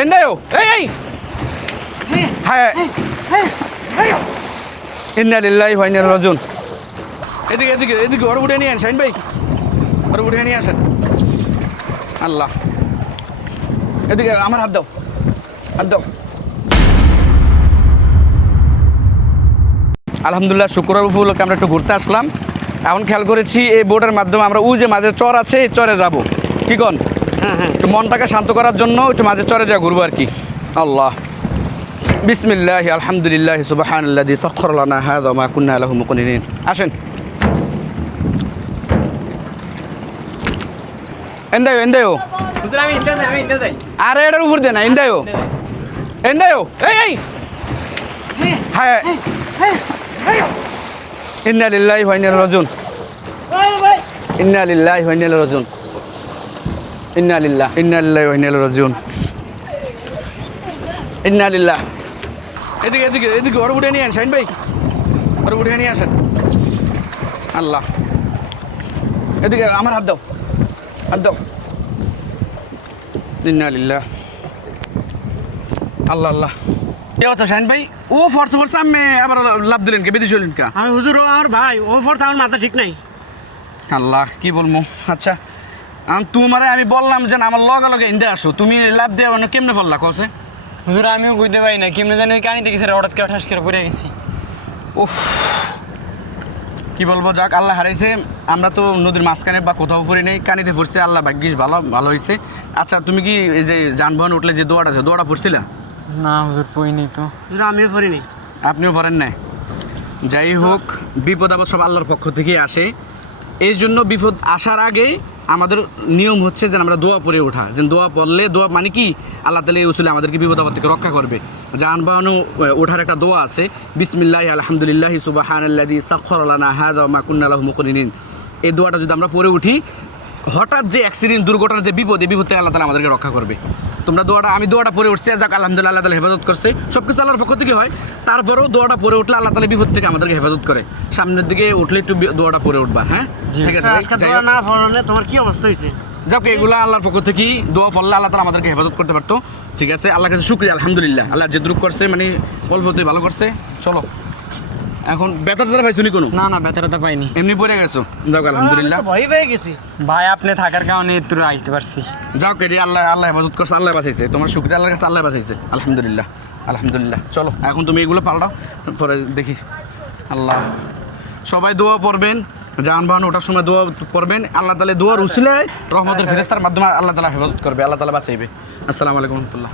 എന്തായോ ഏയ് ഏയ് হ্যাঁ ইন্না লিল্লাহি ওয়া ইন্না ইলাইহি রাজিউন এদিকে এদিকে এদিকে ওর উঠে নিয়ে আন শাইন ভাই ওর উঠে নিয়ে আসেন আল্লাহ এদিকে আমার হাত দাও হাত দাও আলহামদুলিল্লাহ শুক্রবার উপলক্ষে আমরা একটু ঘুরতে আসলাম এখন খেয়াল করেছি এই বোটের মাধ্যমে আমরা ওই যে মাঝে চর আছে এই চরে যাব কি কন একটু মনটাকে শান্ত করার জন্য একটু মাঝে চরে যা ঘুরবো আর কি। আল্লাহ। বিসমিল্লাহ, আলহামদুলিল্লাহ, সুবহানাল্লাযী, সাখখারা লানা হাযা মা কুন্না লাহু মুকরিনিন আসেন। এন্দায়ো এন্দায়ো। আরে, এটার উপর দে না, এন্দায়ো। এন্দায়ো, এই এই। হ্যাঁ। ইন্না লিল্লাহি ওয়া ইন্না ইলাইহি রাজিউন। ইন্না লিল্লাহি ওয়া ইন্না ইলাইহি রাজিউন। ইন্না লিল্লাহ ইন্না লিল্লাহি ওয়া রাজিউন ইন্না লিল্লাহ এদিকে এদিকে এদিকে ওর উঠে নিয়ে শাইন ভাই। ওর উঠে নিয়ে আসেন। আল্লাহ। এদিকে আমার হাত দাও। হাত দাও। ইন্না লিল্লাহ আল্লাহ আল্লাহ। কে অবস্থা শাহিন ভাই? ও ফর্স ফর্স আমি আবার লাভ দিলেন কে বিদেশি হলেন কা? আমি হুজুর ও আমার ভাই ও আমার মাথা ঠিক নাই। আল্লাহ কি বলব? আচ্ছা। তোমারে আমি বললাম যে আমার লগে লগে ইন্দে আসো। তুমি লাভ দেওয়া মানে কেমনে ফেললা কসে? হুজুর আমিও বুঝতে পারি না কেমনে জানি ওই কাহিনী দেখেছি হঠাৎ করে ঠাস করে পড়ে গেছি। উফ। কি বলব যাক আল্লাহ হারাইছে। আমরা তো নদীর মাঝখানে বা কোথাও পড়ি নেই কানিতে পড়ছে আল্লাহ ভাগ্যিস ভালো ভালো হয়েছে আচ্ছা তুমি কি এই যে যানবাহন উঠলে যে দোয়াটা আছে দোয়াটা পড়ছিলা? না হুজুর পইনি তো। হুজুর আমিও পড়িনি। আপনিও পারেন না যাই হোক বিপদ আপদ সব আল্লাহর পক্ষ থেকে আসে। এই জন্য বিপদ আসার আগে আমাদের নিয়ম হচ্ছে যে আমরা দোয়া পড়ে ওঠা। যে দোয়া পড়লে, দোয়া মানে কি? আল্লাহ তালা উসুলে আমাদেরকে বিপদ আপদ থেকে রক্ষা করবে। যানবাহনও ওঠার একটা দোয়া আছে, বিসমিল্লাহ, আলহামদুলিল্লাহ সুবাহান আল্লাদি সাক্ষরানা হাদ মাকুন্নাল্লাহ মুকরিনিন। এই দোয়াটা যদি আমরা পড়ে উঠি, হঠাৎ যে অ্যাক্সিডেন্ট দুর্ঘটনার যে বিপদ, এই বিপদ থেকে আল্লাহ তালা আমাদেরকে রক্ষা করবে। তোমরা দোয়াটা আমি দোয়াটা পরে উঠছি যাক আলহামদুলিল্লাহ আল্লাহ তালা হেফাজত করছে। সব কিছু আল্লাহর পক্ষ থেকে হয়। তারপরেও দোয়াটা পরে উঠলে আল্লাহ তালা বিপদ থেকে আমাদেরকে হেফাজত করে। সামনের দিকে উঠলে একটু দোয়াটা পরে উঠবা হ্যাঁ? ঠিক আছে। না তোমার কি অবস্থা হয়েছে? যাক এগুলো আল্লাহর পক্ষ থেকে দোয়া পড়লে আল্লাহ তালা আমাদেরকে হেফাজত করতে পারতো। ঠিক আছে আল্লাহ কাছে শুক্রিয়া আলহামদুলিল্লাহ। আল্লাহ যে দ্রুপ করছে মানে অল্পতে ভালো করছে। চলো। এখন বেতার তারা পাইছো নি কোনো? না না বেতারাটা পাইনি। এমনি পড়ে গেছো? যাক আলহামদুলিল্লাহ। ভয় পেয়ে গেছি। ভাই আপনি থাকার কারণে একটু আসতে পারছি। যাও কেটে আল্লাহ আল্লাহ হেফাজত করছে আল্লাহ বাঁচাইছে। তোমার শুক্রিয়া আল্লাহর কাছে আল্লাহ বাঁচাইছে। আলহামদুলিল্লাহ আলহামদুলিল্লাহ। চলো এখন তুমি এগুলো পাল্টাও পরে দেখি। আল্লাহ। সবাই দোয়া পড়বেন যানবাহন ওঠার সময় দোয়া পড়বেন। আল্লাহ তালা দোয়ার উসিলায় রহমতের ফেরেস্তার মাধ্যমে আল্লাহ তালা হেফাজত করবে আল্লাহ তালা বাঁচাইবে। আসসালামু আলাইকুম রহমতুল্লাহ।